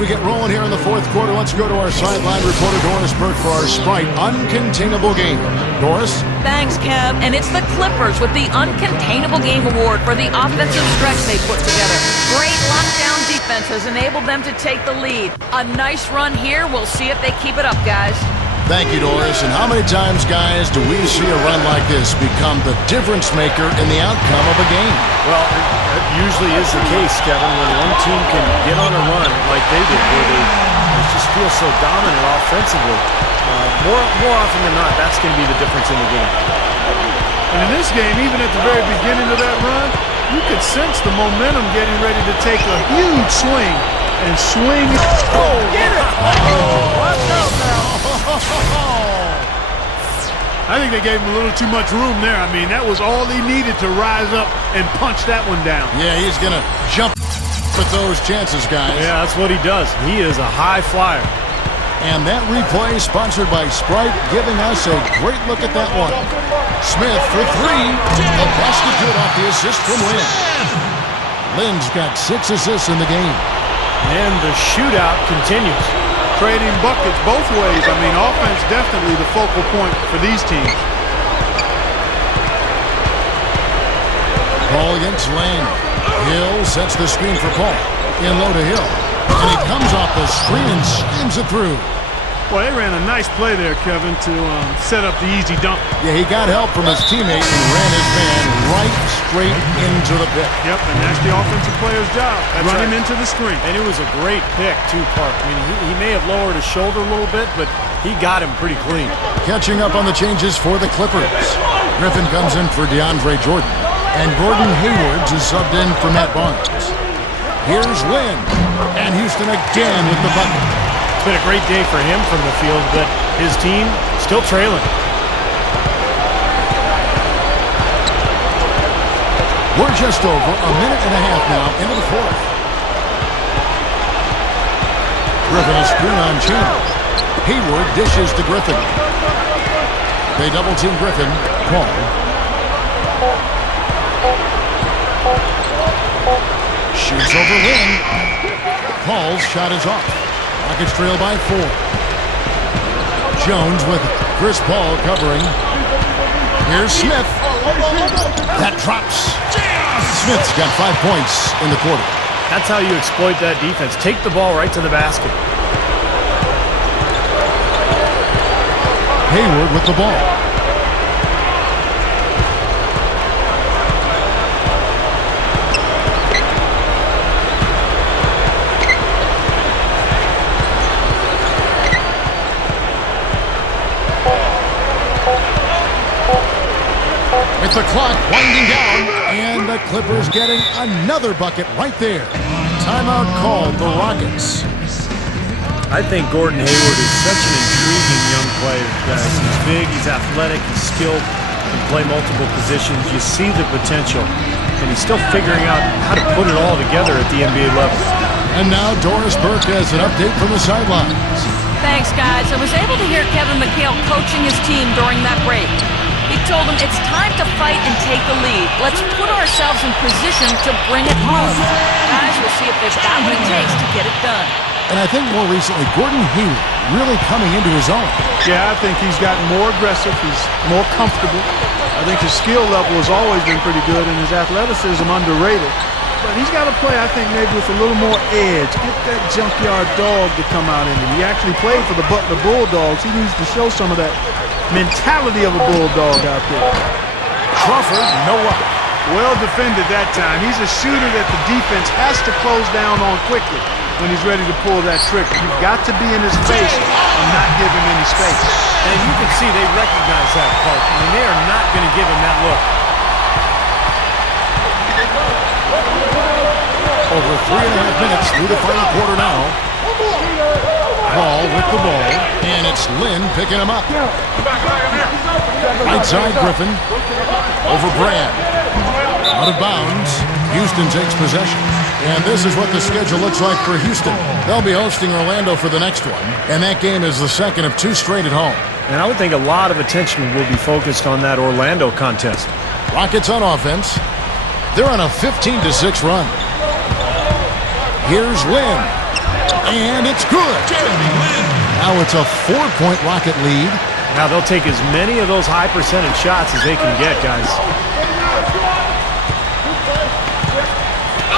we get rolling here in the fourth quarter, let's go to our sideline reporter, Doris Burke, for our Sprite Uncontainable Game. Doris? Thanks, Kev. And it's the Clippers with the Uncontainable Game Award for the offensive stretch they put together. Great lockdown defense has enabled them to take the lead. A nice run here. We'll see if they keep it up, guys. Thank you, Doris. And how many times, guys, do we see a run like this become the difference maker in the outcome of a game? Well, it usually is the case, Kevin, when one team can get on a run like they did, where they just feel so dominant offensively. More often than not, that's going to be the difference in the game. And in this game, even at the very beginning of that run, you could sense the momentum getting ready to take a huge swing and swing. Oh, get it! Oh, watch out now! I think they gave him a little too much room there. I mean, that was all he needed to rise up and punch that one down. Yeah, he's going to jump with those chances, guys. Yeah, that's what he does. He is a high flyer. And that replay sponsored by Sprite, giving us a great look at that one. Smith for three. A basket good off the assist from Lynn. Lynn's got 6 assists in the game. And the shootout continues. Trading buckets both ways. I mean, offense definitely the focal point for these teams. Paul against Lane. Hill sets the screen for Paul. In low to Hill. And he comes off the screen and skims it through. Well, they ran a nice play there, Kevin, to set up the easy dunk. Yeah, he got help from his teammate and ran his man right straight into the pit. Yep, and that's the offensive player's job. Run him into the screen. And it was a great pick, too, Park. I mean, he may have lowered his shoulder a little bit, but he got him pretty clean. Catching up on the changes for the Clippers. Griffin comes in for DeAndre Jordan. And Gordon Hayward is subbed in for Matt Barnes. Here's Lynn. And Houston again with the bucket. It's been a great day for him from the field, but his team still trailing. We're just over a minute and a half now into the fourth. Griffin a screen on Chandler. Hayward dishes to Griffin. They double team Griffin. Paul. Shoots over Lynn. Paul's shot is off. Rockets trail by 4. Jones with Chris Paul covering. Here's Smith. That drops. Smith's got 5 points in the quarter. That's how you exploit that defense. Take the ball right to the basket. Hayward with the ball. With the clock winding down, and the Clippers getting another bucket right there. Timeout called the Rockets. I think Gordon Hayward is such an intriguing young player, guys. He's big, he's athletic, he's skilled, can play multiple positions. You see the potential, and he's still figuring out how to put it all together at the NBA level. And now Doris Burke has an update from the sidelines. Thanks, guys. I was able to hear Kevin McHale coaching his team during that break. He told them it's time to fight and take the lead. Let's put ourselves in position to bring it home. Guys, we'll see if they've got what it takes to get it done. And I think more recently, Gordon Hayward really coming into his own. Yeah, I think he's gotten more aggressive. He's more comfortable. I think his skill level has always been pretty good and his athleticism underrated. But he's got to play, I think, maybe with a little more edge. Get that junkyard dog to come out in him. He actually played for the Butler Bulldogs. He needs to show some of that mentality of a Bulldog out there. Crawford, no up. Well defended that time. He's a shooter that the defense has to close down on quickly when he's ready to pull that trick. You've got to be in his face and not give him any space. And you can see they recognize that, Park. I mean, they are not going to give him that look. Over 3.5 minutes through the final quarter now. Paul with the ball, and it's Lynn picking him up. Right side, Griffin. Over Brad. Out of bounds. Houston takes possession. And this is what the schedule looks like for Houston. They'll be hosting Orlando for the next one. And that game is the second of 2 straight at home. And I would think a lot of attention will be focused on that Orlando contest. Rockets on offense. They're on a 15-6 run. Here's Lynn. And it's good. Now it's a 4-point Rocket lead. Now they'll take as many of those high percentage shots as they can get, guys.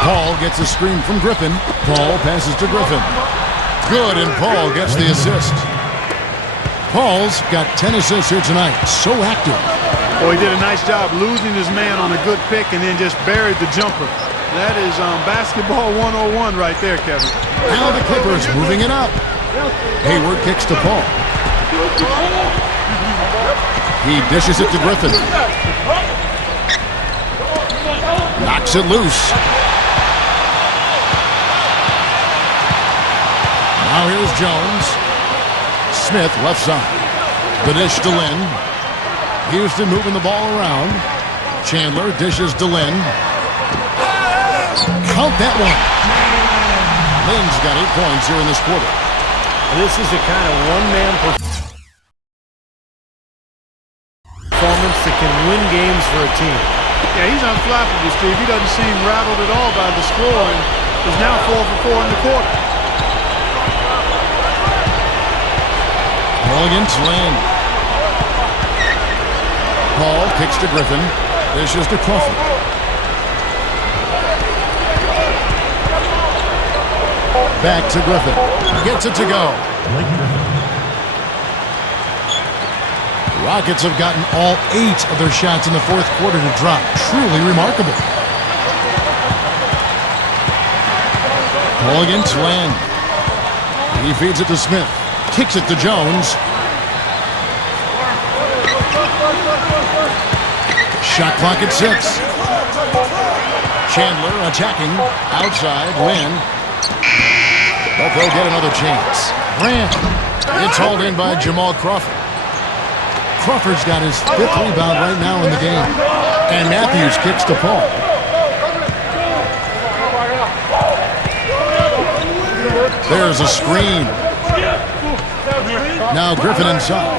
Paul gets a screen from Griffin. Paul passes to Griffin. Good, and Paul gets the assist. Paul's got 10 assists here tonight. So active. Boy, he did a nice job losing his man on a good pick and then just buried the jumper. That is basketball 101 right there, Kevin. Now the Clippers moving it up. Hayward kicks to Paul. He dishes it to Griffin. Knocks it loose. Now here's Jones. Smith left side. The dish to Lynn. Houston moving the ball around. Chandler dishes to Lynn. Count that one. Lynn's got 8 points here in this quarter. This is the kind of one-man performance that can win games for a team. Yeah, he's unflappable, Steve. He doesn't seem rattled at all by the score and is now 4 for 4 in the quarter. Paul against Lynn. Paul kicks to Griffin. Dishes to Crawford. Back to Griffin. Gets it to go. The Rockets have gotten all 8 of their shots in the fourth quarter to drop. Truly remarkable. Paul against Land. He feeds it to Smith. Kicks it to Jones. Shot clock at 6. Chandler attacking. Outside. Lynn. But they'll get another chance. Grant. It's hauled in by Jamal Crawford. Crawford's got his 5th rebound right now in the game. And Matthews kicks to Paul. There's a screen. Now Griffin inside.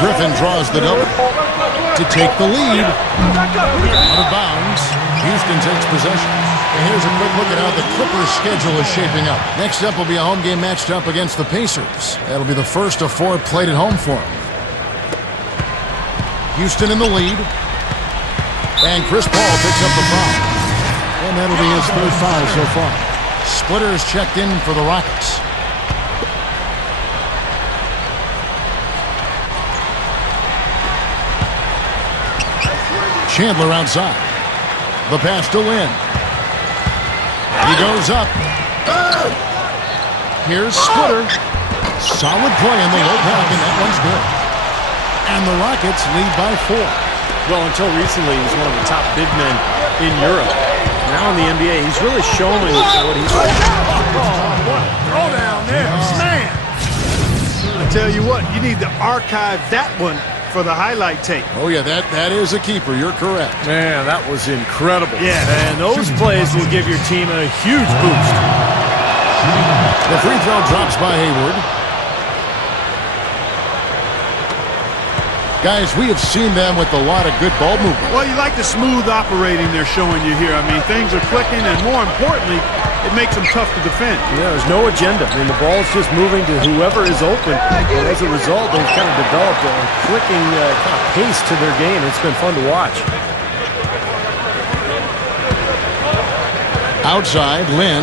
Griffin draws the double to take the lead. Out of bounds. Houston takes possession. And here's a quick look at how the Clippers' schedule is shaping up. Next up will be a home game matched up against the Pacers. That'll be the first of 4 played at home for them. Houston in the lead. And Chris Paul picks up the foul. And that'll be his 3rd foul so far. Splitters checked in for the Rockets. Chandler outside. The pass to Lynn. He goes up. Here's Splitter. Solid play in the low block, and that one's good. And the Rockets lead by 4. Well, until recently, he was one of the top big men in Europe. Now in the NBA, he's really showing what he's like. Throw down there, man. I tell you what, you need to archive that one for the highlight tape. Oh, yeah, that is a keeper. You're correct. Man, that was incredible. Yeah. And those plays will give your team a huge boost. The free throw drops by Hayward. Guys, we have seen them with a lot of good ball movement. Well, you like the smooth operating they're showing you here. I mean, things are clicking, and more importantly, it makes them tough to defend. Yeah, there's no agenda. I mean, the ball's just moving to whoever is open. And as a result, they've kind of developed a clicking kind of pace to their game. It's been fun to watch. Outside, Lynn.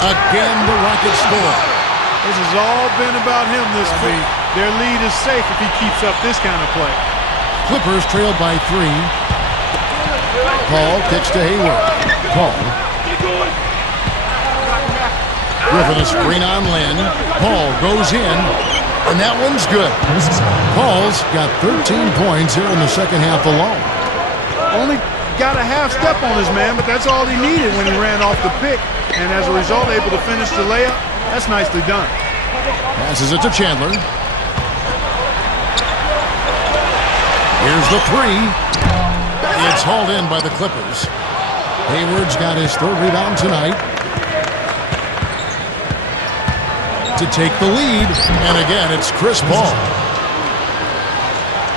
Again, the Rockets score. This has all been about him this week. Their lead is safe if he keeps up this kind of play. Clippers trailed by 3. Paul kicks to Hayward. Paul. Griffin a screen on Lynn. Paul goes in, and that one's good. Paul's got 13 points here in the second half alone. Only got a half step on his man, but that's all he needed when he ran off the pick. And as a result, able to finish the layup. That's nicely done. Passes it to Chandler. Here's the 3. It's hauled in by the Clippers. Hayward's got his 3rd rebound tonight to take the lead. And again, it's Chris Paul.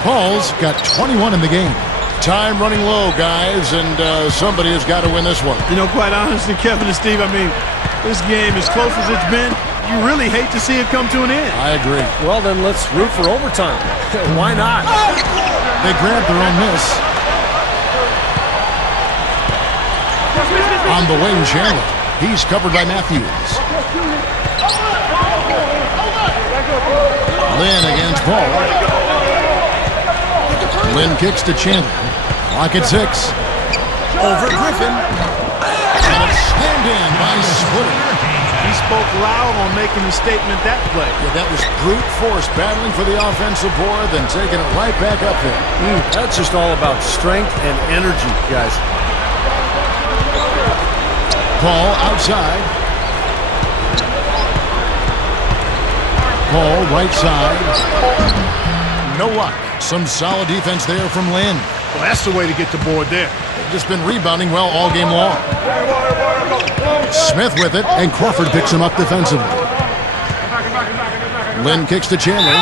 Paul's got 21 in the game. Time running low, guys, and somebody has got to win this one. You know, quite honestly, Kevin and Steve, I mean, this game, as close as it's been, you really hate to see it come to an end. I agree. Well, then let's root for overtime. Why not? They grabbed their own miss. On the wing, Chandler. He's covered by Matthews. Lynn against Paul. Lynn kicks to Chandler. Clock at 6. Over Griffin. And it's slammed in by Splitter. He spoke loud on making the statement that play. Yeah, that was brute force battling for the offensive board, then taking it right back up there. That's just all about strength and energy, guys. Paul outside. Paul right side. No luck. Some solid defense there from Lynn. Well, that's the way to get the board there. They've just been rebounding well all game long. Smith with it, and Crawford picks him up defensively. Lynn kicks to Chandler.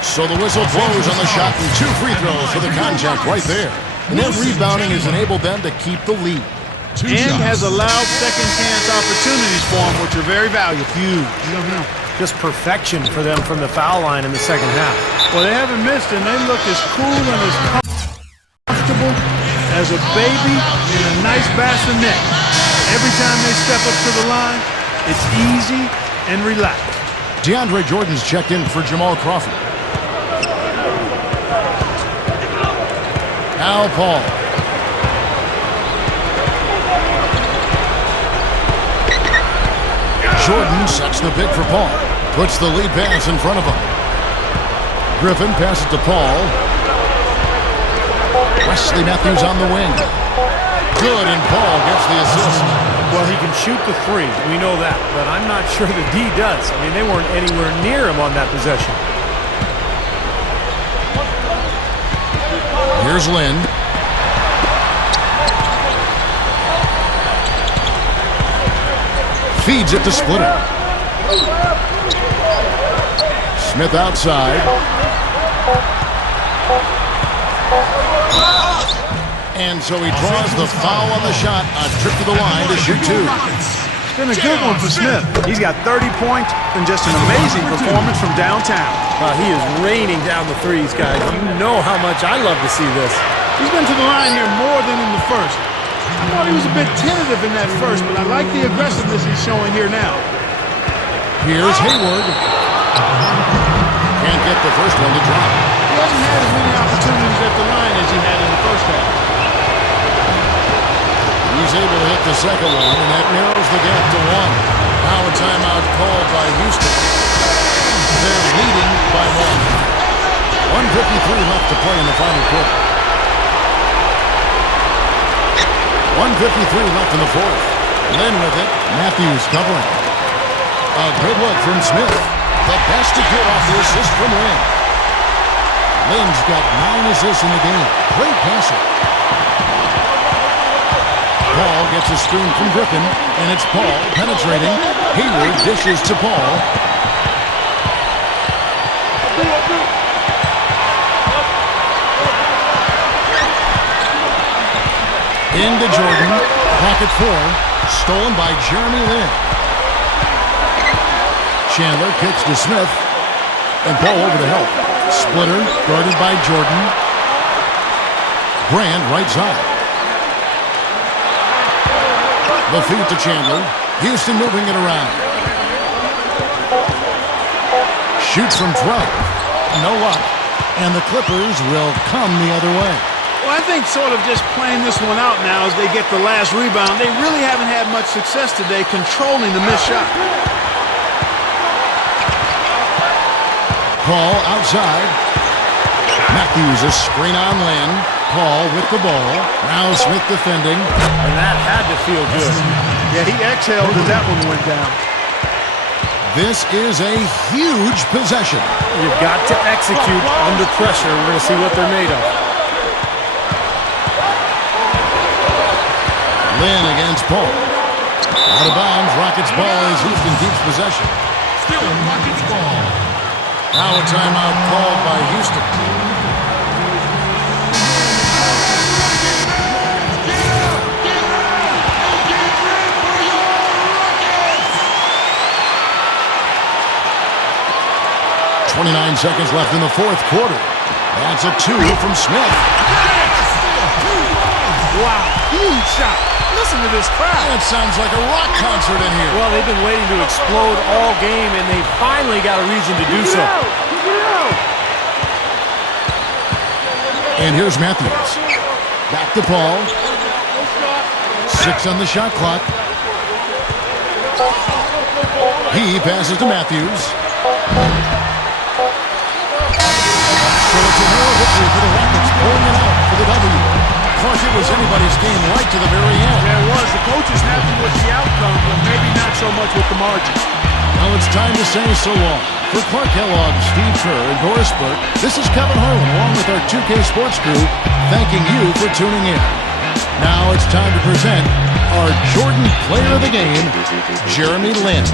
So the whistle blows on the shot, and 2 free throws for the contact right there. And their rebounding has enabled them to keep the lead. And has allowed second chance opportunities for them, which are very valuable. Huge. Just perfection for them from the foul line in the second half. Well, they haven't missed, and they look as cool and as comfortable as a baby in a nice bassinet. Every time they step up to the line, it's easy and relaxed. DeAndre Jordan's checked in for Jamal Crawford. Now Paul. Jordan sets the pick for Paul. Puts the lead pass in front of him. Griffin passes to Paul. Wesley Matthews on the wing. Good, and Paul gets the assist. Well, he can shoot the 3. We know that. But I'm not sure the D does. I mean, they weren't anywhere near him on that possession. Here's Lynn. Feeds it to Splitter. Smith outside. And so he draws the foul on the shot. A trip to the line to shoot 2. It's been a good one for Smith. He's got 30 points and just an amazing performance from downtown. He is raining down the threes, guys. You know how much I love to see this. He's been to the line here more than in the first. I thought he was a bit tentative in that first, but I like the aggressiveness he's showing here now. Here's Hayward. Can't get the first one to drop. He hasn't had as many opportunities at the line as he had in the first half. He's able to hit the second one, and that narrows the gap to 1. Now a timeout called by Houston. They're leading by 1. 1:53 left to play in the final quarter. 1:53 left in the fourth. Lynn with it. Matthews covering. A good look from Smith. The best to get off the assist from Lynn. Lynn's got 9 assists in the game. Great passer. Paul gets a screen from Griffin, and it's Paul penetrating. Hayward dishes to Paul. Into Jordan. Pocket 4. Stolen by Jeremy Lin. Chandler kicks to Smith. And Paul over to help. Splitter guarded by Jordan. Brand right side. The feed to Chandler. Houston moving it around. Shoots from 12. No luck. And the Clippers will come the other way. Well, I think sort of just playing this one out now as they get the last rebound. They really haven't had much success today controlling the missed shot. Paul outside. Matthews a screen on Lynn. Paul with the ball. Now Smith defending. And that had to feel good. Yeah, he exhaled as that one went down. This is a huge possession. You've got to execute under pressure. We're going to see what they're made of. Lynn against Paul. Out of bounds. Rockets ball as Houston keeps possession. Still Rockets ball. Now a timeout called by Houston. 29 seconds left in the fourth quarter. That's a 2 from Smith. Wow, huge shot. Listen to this crowd. That sounds like a rock concert in here. Well, they've been waiting to explode all game, and they finally got a reason to do so. And here's Matthews. Back to Paul. 6 on the shot clock. He passes to Matthews. So it's a real victory for the Rockets, pulling it out for the W. Clark, it was anybody's game right to the very end. Yeah, it was. The coach is happy with the outcome, but maybe not so much with the margin. Now it's time to say so long. For Clark Kellogg, Steve Kerr, and Doris Burke, this is Kevin Harlan along with our 2K Sports crew, thanking you for tuning in. Now it's time to present our Jordan Player of the Game, Jeremy Lin.